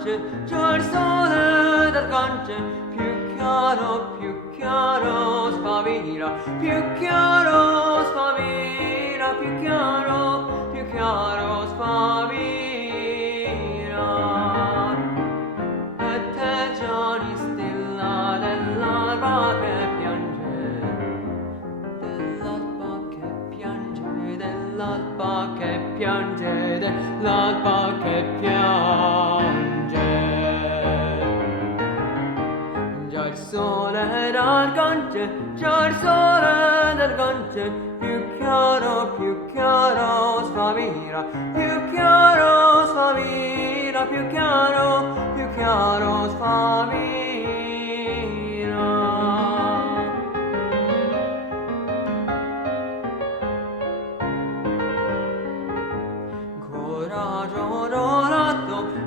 conce, già il sole dal conce, più chiaro spavira, più chiaro spavira, più chiaro spavira. E te Gianni stilla dell'alba che piange, dell'alba che piange, dell'alba che piange, dell'alba che piange. Già il sole dal conce, già il sole del conce, più chiaro spavira, più chiaro spavira, più chiaro spavira.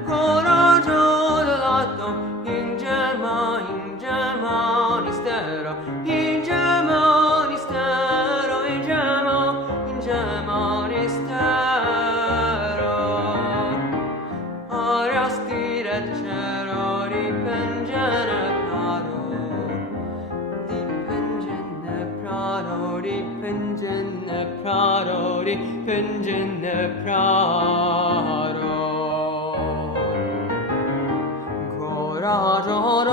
Coraggio dorato, in gemma mistero, in gemma mistero, in gemma mistero. Aria stile cielo dipengene prado, dipengene prado, dipengene prado, dipengene prado. Coraggio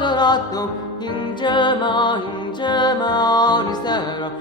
dorato, in gemma mistero,